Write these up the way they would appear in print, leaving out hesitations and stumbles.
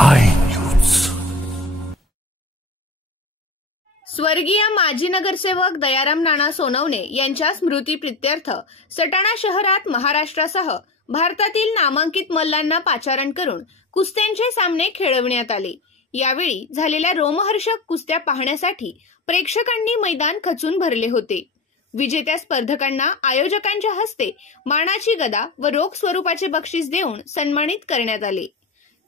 I news. स्वर्गीय माजी नगरसेवक दयाराम नाना सोनवणे यांच्या स्मृतीप्रित्यर्थ सटाणा शहरात महाराष्ट्रासह भारतातील नामांकित मल्लांना पाचारण करून कुस्त्यांचे सामने खेळवण्यात आले। यावेळी झालेल्या रोमहर्षक कुस्त्या पाहण्यासाठी प्रेक्षकांनी मैदान खचून भरले होते। विजेत्या स्पर्धकांना आयोजकांच्या हस्ते मानाची गदा व रोख स्वरूपाचे बक्षीस देऊन सन्मानित करण्यात आले।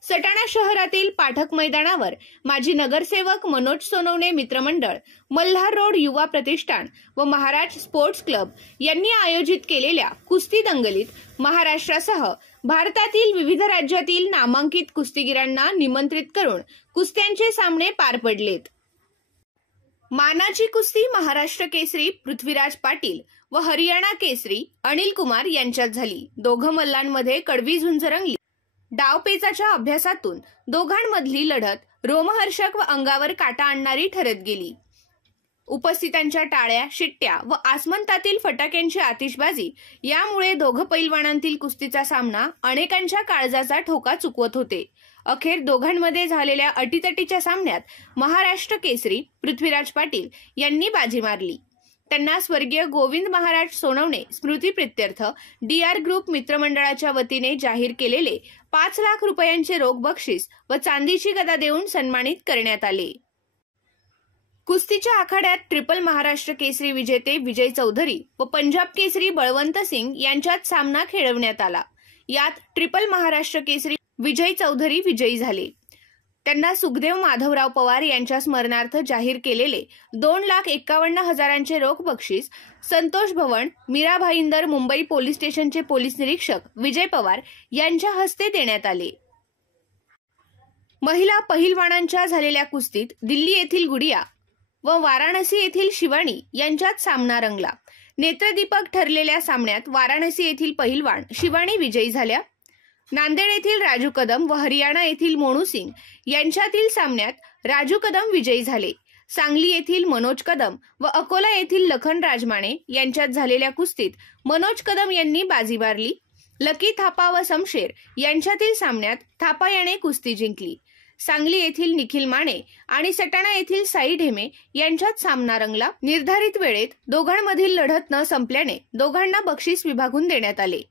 सटाणा शहरातील पाठक मैदानावर माजी नगरसेवक मनोज सोनवणे मित्रमंडळ, मल्हार रोड युवा प्रतिष्ठान व महाराज स्पोर्ट्स क्लब यांनी आयोजित केलेल्या कुस्ती दंगलीत महाराष्ट्रासह भारतातील विविध राज्यातील नामांकित कुस्तीगीरांना निमंत्रित करून कुस्त्यांचे सामने पार पडलेत। मानाची कुस्ती महाराष्ट्र केसरी पृथ्वीराज पाटील व हरियाणा केसरी अनिल कुमार यांच्यात झाली। दोघं मल्लांमध्ये कडवी झुंज रंगली। डावपेचाच्या अभ्यासातून दोघांमधली लढत रोमहर्षक व अंगावर काटा आणणारी ठरत गेली। उपस्थितांच्या टाळ्या, शिट्ट्या व आसमंतातील फटाक्यांची आतिषबाजी यामुळे दोघं पैलवानांतील कुस्तीचा सामना अनेकांच्या काळजाचा ठोका चुकवत होते। अखेर दोघांमध्ये झालेल्या अटीतटीच्या सामन्यात महाराष्ट्र केसरी पृथ्वीराज पाटील यांनी बाजी मारली। त्यांना स्वर्गीय गोविंद महाराज सोनवणे स्मृतीप्रित्यर्थ DR ग्रुप मित्रमंडळाच्या वतीने जाहीर केलेले 5 लाख रुपयांचे रोख बक्षीस व चांदीची गदा देऊन सन्मानित करण्यात आले। कुस्तीच्या आखाड्यात ट्रिपल महाराष्ट्र केसरी विजेते विजय चौधरी व पंजाब केसरी बळवंत सिंग यांच्यात सामना खेळवण्यात आला। यात ट्रिपल महाराष्ट्र केसरी विजय चौधरी विजयी झाले। त्यांना सुखदेव माधवराव पवार यांच्या स्मरणार्थ जाहीर केलेले 2,51,000चे रोख बक्षीस संतोष भवन, मीरा भाईंदर मुंबई पोलीस स्टेशनचे पोलीस निरीक्षक विजय पवार यांच्या हस्ते देण्यात आले। महिला पहिलवानांच्या झालेल्या कुस्तीत दिल्ली येथील गुडिया व वाराणसी येथील शिवानी यांच्यात सामना रंगला। नेत्रदीपक ठरलेल्या सामन्यात वाराणसी येथील पहिलवान शिवानी विजयी झाल्या। नांदेड येथील राजू कदम व हरियाणा येथील मोनू सिंग यांच्यातील सामन्यात राजू कदम विजयी झाले। सांगली येथील मनोज कदम व अकोला येथील लखन राजमाने यांच्यात झालेल्या कुस्तीत मनोज कदम यांनी बाजी मारली। लकी थापा व समशेर यांच्यातील सामन्यात थापा याने कुस्ती जिंकली। सांगली येथील निखिल माने आणि सटाणा येथील साई ढेमे यांच्यात सामना रंगला। निर्धारित वेळेत दोघांमधील लढत न संपल्याने दोघांना बक्षीस विभागून देण्यात आले।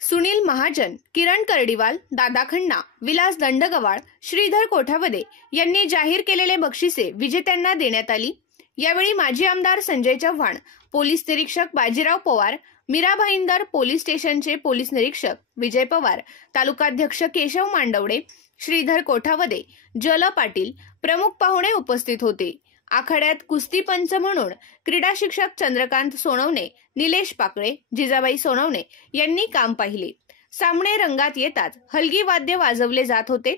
सुनील महाजन, किरण कर्डीवाल, दादा खन्ना, विलास दंडगवाळ, श्रीधर कोठावदे यांनी जाहीर केलेले बक्षिसे विजेत्यांना देण्यात आली। यावेळी माजी आमदार संजय चव्हाण, पोलीस निरीक्षक बाजीराव पवार, मीरा भाईंदर पोलीस स्टेशनचे पोलीस निरीक्षक विजय पवार, तालुकाध्यक्ष केशव मांडवडे, श्रीधर कोठावदे, जल पाटील प्रमुख पाहुणे उपस्थित होते। आखाड्यात कुस्ती पंच म्हणून क्रीडा शिक्षक चंद्रकांत सोनवणे, निलेश पाकळे, जिजाबाई सोनवणे यांनी काम पाहिले। सामने रंगात येताच हलगी वाद्य वाजवले जात होते।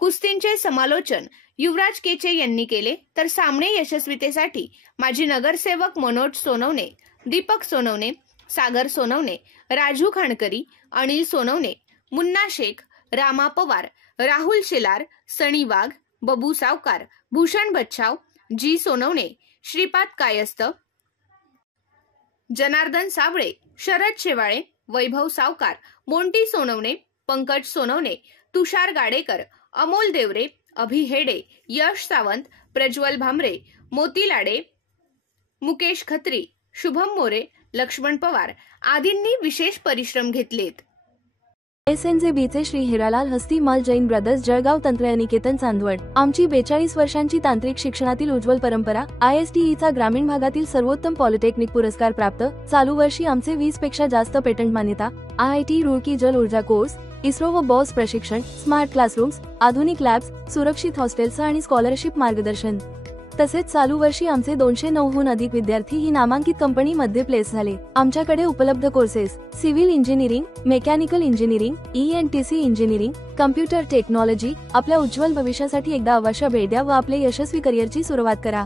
कुस्तींचे समालोचन युवराज केचे यांनी केले, तर सामने यशस्वीतेसाठी माजी नगरसेवक मनोज सोनवणे, दीपक सोनवणे, सागर सोनवणे, राजू खाणकरी, अनिल सोनवणे, मुन्ना शेख, रामा पवार, राहुल शेलार, सणी वाघ, बबू सावकार, भूषण बच्छाव, जी सोनवणे, श्रीपाद कायस्थ, जनार्दन साबळे, शरद शेवाळे, वैभव सावकार, मोंटी सोनवणे, पंकज सोनवणे, तुषार गाडेकर, अमोल देवरे, अभि हेडे, यश सावंत, प्रज्वल भामरे, मोती लाडे, मुकेश खत्री, शुभम मोरे, लक्ष्मण पवार आदींनी विशेष परिश्रम घेतलेत। SNJBचे श्री हिरालाल हस्ती माल जैन ब्रदर्स जळगाव तंत्रनिकेतन चांदवड। आमची 42 वर्षांची तांत्रिक शिक्षणातील उज्ज्वल परंपरा। ISTEचा ग्रामीण भागातील सर्वोत्तम पॉलिटेक्निक पुरस्कार प्राप्त। चालू वर्षी आमचे 20 पेक्षा जास्त पेटंट मान्यता। IIT रुड़की जल ऊर्जा कोर्स, इस्रो व बॉस प्रशिक्षण, स्मार्ट क्लासरूम्स, आधुनिक लॅब्स, सुरक्षित हॉस्टेल्स आणि स्कॉलरशिप मार्गदर्शन। तसेच चालू वर्षी आमचे 209हून अधिक विद्यार्थी ही नामांकित कंपनीमध्ये प्लेस झाले। आमच्याकडे उपलब्ध courses civil engineering, mechanical engineering, ENTC engineering, computer technology. आपल्या उज्ज्वल भविष्यासाठी एकदा अवश्य भेट द्या व आपले यशस्वी करिअरची सुरुवात करा।